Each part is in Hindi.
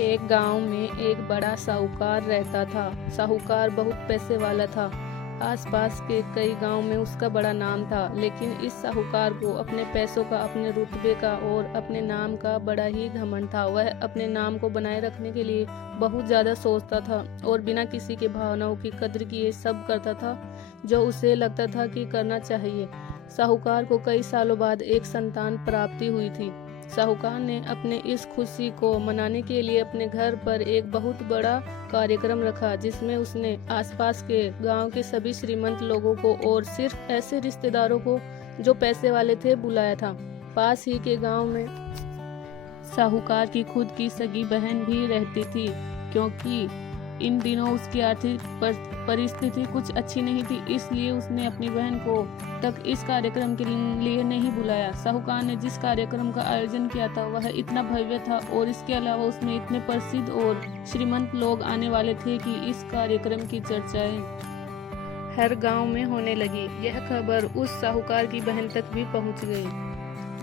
एक गांव में एक बड़ा साहूकार रहता था। साहूकार बहुत पैसे वाला था। आसपास के कई गांव में उसका बड़ा नाम था, लेकिन इस साहूकार को अपने पैसों का, अपने रुतबे का और अपने नाम का बड़ा ही घमंड था। वह अपने नाम को बनाए रखने के लिए बहुत ज़्यादा सोचता था और बिना किसी के भावनाओं की कद्र किए सब करता था जो उसे लगता था कि करना चाहिए। साहूकार को कई सालों बाद एक संतान प्राप्ति हुई थी। साहूकार ने अपने इस खुशी को मनाने के लिए अपने घर पर एक बहुत बड़ा कार्यक्रम रखा, जिसमें उसने आसपास के गांव के सभी श्रीमंत लोगों को और सिर्फ ऐसे रिश्तेदारों को जो पैसे वाले थे बुलाया था। पास ही के गांव में साहूकार की खुद की सगी बहन भी रहती थी, क्योंकि इन दिनों उसकी आर्थिक परिस्थिति कुछ अच्छी नहीं थी, इसलिए उसने अपनी बहन को तक इस कार्यक्रम के लिए नहीं बुलाया। साहूकार ने जिस कार्यक्रम का आयोजन किया था वह इतना भव्य था और इसके अलावा उसमें इतने प्रसिद्ध और श्रीमंत लोग आने वाले थे कि इस कार्यक्रम की चर्चाएं हर गांव में होने लगी। यह खबर उस साहूकार की बहन तक भी पहुंच गई।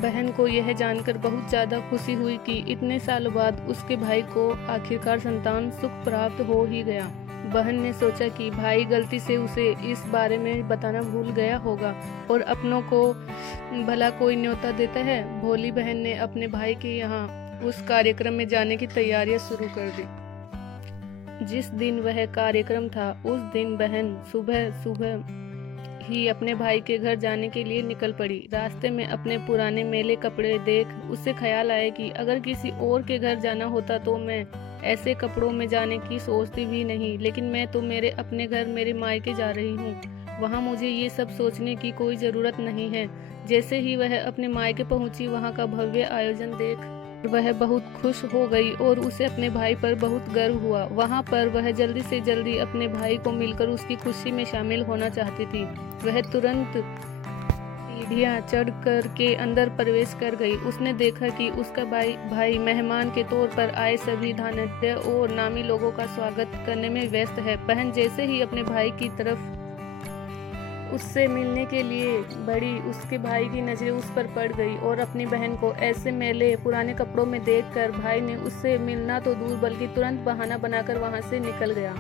बहन को यह जानकर बहुत ज़्यादा खुशी हुई कि इतने सालों बाद उसके भाई को आखिरकार संतान सुख प्राप्त हो ही गया। बहन ने सोचा कि भाई गलती से उसे इस बारे में बताना भूल गया होगा और अपनों को भला कोई न्योता देता है। भोली बहन ने अपने भाई के यहाँ उस कार्यक्रम में जाने की तैयारियां शुरू कर दी। जिस दिन वह कार्यक्रम था उस दिन बहन सुबह सुबह ही अपने भाई के घर जाने के लिए निकल पड़ी। रास्ते में अपने पुराने मैले कपड़े देख उसे ख्याल आया कि अगर किसी और के घर जाना होता तो मैं ऐसे कपड़ों में जाने की सोचती भी नहीं, लेकिन मैं तो मेरे अपने घर मेरे मायके जा रही हूँ, वहाँ मुझे ये सब सोचने की कोई ज़रूरत नहीं है। जैसे ही वह अपने मायके पहुँची, वहाँ का भव्य आयोजन देख वह बहुत खुश हो गई और उसे अपने भाई पर बहुत गर्व हुआ। वहाँ पर वह जल्दी से जल्दी अपने भाई को मिलकर उसकी खुशी में शामिल होना चाहती थी। वह तुरंत सीढ़ियाँ चढ़ कर के अंदर प्रवेश कर गई। उसने देखा कि उसका भाई मेहमान के तौर पर आए सभी धनाढ्य और नामी लोगों का स्वागत करने में व्यस्त है। बहन जैसे ही अपने भाई की तरफ उससे मिलने के लिए बढ़ी, उसके भाई की नजरें उस पर पड़ गई और अपनी बहन को ऐसे मैले पुराने कपड़ों में देखकर भाई ने उससे मिलना तो दूर बल्कि तुरंत बहाना बनाकर वहां से निकल गया।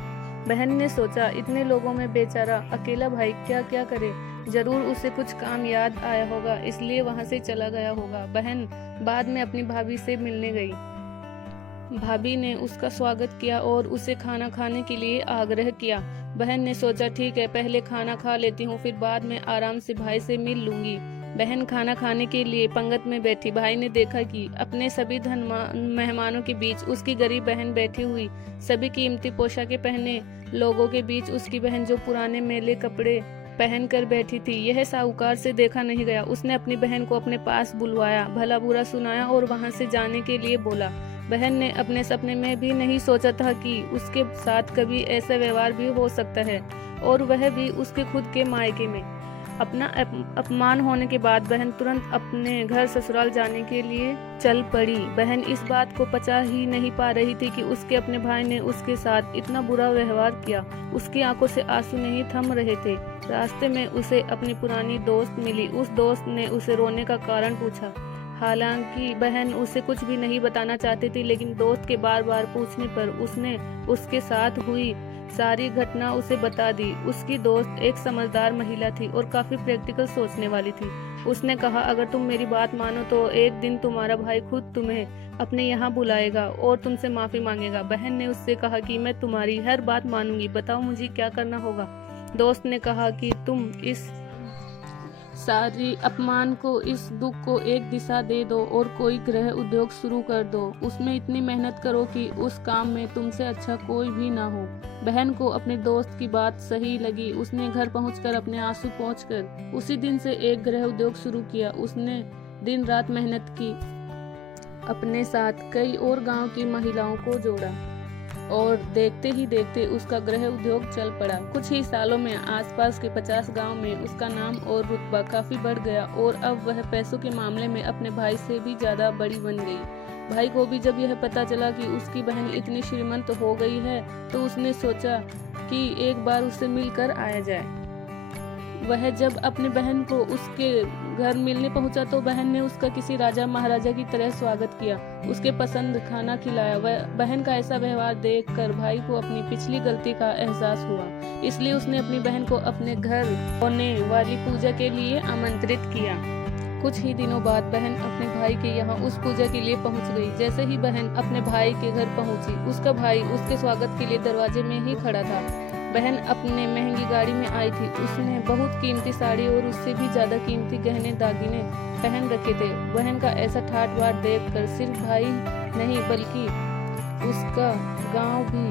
बहन ने सोचा, इतने लोगों में बेचारा अकेला भाई क्या क्या करे, जरूर उसे कुछ काम याद आया होगा, इसलिए वहां से चला गया होगा। बहन बाद में अपनी भाभी से मिलने गई। भाभी ने उसका स्वागत किया और उसे खाना खाने के लिए आग्रह किया। बहन ने सोचा, ठीक है, पहले खाना खा लेती हूँ, फिर बाद में आराम से भाई से मिल लूंगी। बहन खाना खाने के लिए पंगत में बैठी। भाई ने देखा कि अपने सभी मेहमानों के बीच उसकी गरीब बहन बैठी हुई, सभी कीमती पोशाकें पहने लोगों के बीच उसकी बहन जो पुराने मैले कपड़े पहन कर बैठी थी। यह साहूकार से देखा नहीं गया। उसने अपनी बहन को अपने पास बुलवाया, भला बुरा सुनाया और वहां से जाने के लिए बोला। बहन ने अपने सपने में भी नहीं सोचा था कि उसके साथ कभी ऐसा व्यवहार भी हो सकता है, और वह भी उसके खुद के मायके में। अपना अपमान होने के बाद बहन तुरंत अपने घर ससुराल जाने के लिए चल पड़ी। बहन इस बात को पचा ही नहीं पा रही थी कि उसके अपने भाई ने उसके साथ इतना बुरा व्यवहार किया। उसकी आंखों से आंसू नहीं थम रहे थे। रास्ते में उसे अपनी पुरानी दोस्त मिली। उस दोस्त ने उसे रोने का कारण पूछा। हालांकि बहन उसे कुछ भी नहीं बताना चाहती थी, लेकिन दोस्त के बार बार पूछने पर उसने उसके साथ हुई सारी घटना उसे बता दी। उसकी दोस्त एक समझदार महिला थी और काफी प्रैक्टिकल सोचने वाली थी। उसने कहा, अगर तुम मेरी बात मानो तो एक दिन तुम्हारा भाई खुद तुम्हें अपने यहाँ बुलाएगा और तुमसे माफी मांगेगा। बहन ने उससे कहा कि मैं तुम्हारी हर बात मानूंगी, बताओ मुझे क्या करना होगा। दोस्त ने कहा कि तुम इस सारी अपमान को, इस दुख को एक दिशा दे दो और कोई गृह उद्योग शुरू कर दो। उसमें इतनी मेहनत करो कि उस काम में तुमसे अच्छा कोई भी ना हो। बहन को अपने दोस्त की बात सही लगी। उसने घर पहुंचकर अपने आंसू पोंछकर उसी दिन से एक गृह उद्योग शुरू किया। उसने दिन रात मेहनत की, अपने साथ कई और गांव की महिलाओं को जोड़ा और देखते ही देखते उसका गृह उद्योग चल पड़ा। कुछ ही सालों में आसपास के 50 गांव में उसका नाम और रुतबा काफी बढ़ गया और अब वह पैसों के मामले में अपने भाई से भी ज्यादा बड़ी बन गई। भाई को भी जब यह पता चला कि उसकी बहन इतनी श्रीमंत हो गई है तो उसने सोचा कि एक बार उससे मिलकर आया जाए। वह जब अपने बहन को उसके घर मिलने पहुंचा तो बहन ने उसका किसी राजा महाराजा की तरह स्वागत किया, उसके पसंद खाना खिलाया। वह बहन का ऐसा व्यवहार देखकर भाई को अपनी पिछली गलती का एहसास हुआ, इसलिए उसने अपनी बहन को अपने घर होने वाली पूजा के लिए आमंत्रित किया। कुछ ही दिनों बाद बहन अपने भाई के यहाँ उस पूजा के लिए पहुंच गई। जैसे ही बहन अपने भाई के घर पहुंची, उसका भाई उसके स्वागत के लिए दरवाजे में ही खड़ा था। बहन अपने महंगी गाड़ी में आई थी। उसने बहुत कीमती साड़ी और उससे भी ज्यादा कीमती गहने दागिने पहन रखे थे। बहन का ऐसा ठाट बाट देखकर सिर्फ भाई नहीं बल्कि उसका गांव भी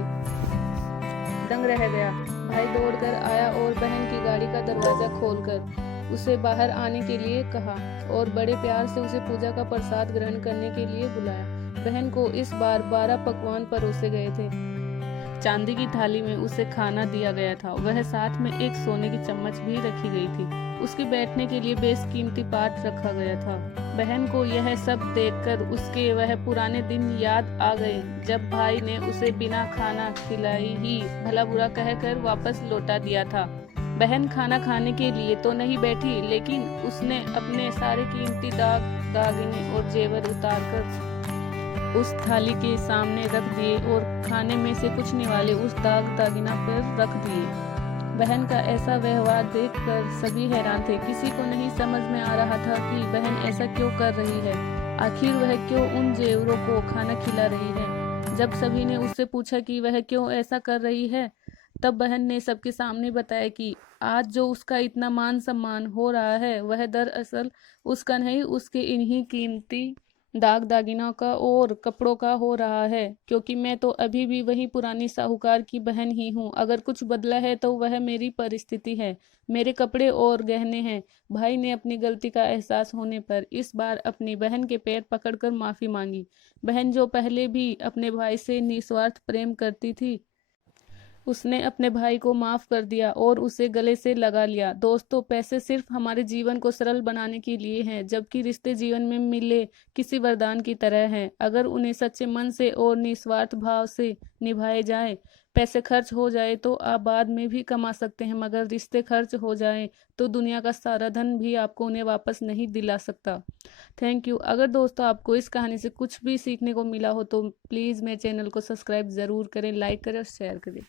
दंग रह गया। भाई दौड़कर आया और बहन की गाड़ी का दरवाजा खोलकर उसे बाहर आने के लिए कहा और बड़े प्यार से उसे पूजा का प्रसाद ग्रहण करने के लिए बुलाया। बहन को इस बार 12 पकवान परोसे गए थे। चांदी की थाली में उसे खाना दिया गया था। वह साथ में एक सोने की चम्मच भी रखी गई थी। उसके बैठने के लिए बेशकीमती पाट रखा गया था। बहन को यह सब देखकर उसके वह पुराने दिन याद आ गए जब भाई ने उसे बिना खाना खिलाई ही भला बुरा कहकर वापस लौटा दिया था। बहन खाना खाने के लिए तो नहीं बैठी, लेकिन उसने अपने सारे कीमती दागिने और जेवर उतारकर उस थाली के सामने रख दिए और खाने में से कुछ निवाले उस दागिना पर रख दिए। बहन का ऐसा व्यवहार देखकर सभी हैरान थे। किसी को नहीं समझ में आ रहा था कि बहन ऐसा क्यों कर रही है। आखिर वह क्यों उन जेवरों को खाना खिला रही है। जब सभी ने उससे पूछा कि वह क्यों ऐसा कर रही है, तब बहन ने सबके सामने बताया कि आज जो उसका इतना मान सम्मान हो रहा है वह दरअसल उसका नहीं, उसके इन्हीं कीमती दागिनों का और कपड़ों का हो रहा है। क्योंकि मैं तो अभी भी वही पुरानी साहूकार की बहन ही हूँ। अगर कुछ बदला है तो वह मेरी परिस्थिति है, मेरे कपड़े और गहने हैं। भाई ने अपनी गलती का एहसास होने पर इस बार अपनी बहन के पैर पकड़कर माफी मांगी। बहन जो पहले भी अपने भाई से निस्वार्थ प्रेम करती थी, उसने अपने भाई को माफ कर दिया और उसे गले से लगा लिया। दोस्तों, पैसे सिर्फ हमारे जीवन को सरल बनाने के लिए हैं, जबकि रिश्ते जीवन में मिले किसी वरदान की तरह हैं। अगर उन्हें सच्चे मन से और निस्वार्थ भाव से निभाए जाएं, पैसे खर्च हो जाए तो आप बाद में भी कमा सकते हैं, मगर रिश्ते खर्च हो जाएं तो दुनिया का सारा धन भी आपको उन्हें वापस नहीं दिला सकता। Thank you. अगर दोस्तों आपको इस कहानी से कुछ भी सीखने को मिला हो तो प्लीज़ मेरे चैनल को सब्सक्राइब ज़रूर करें, लाइक करें और शेयर करें।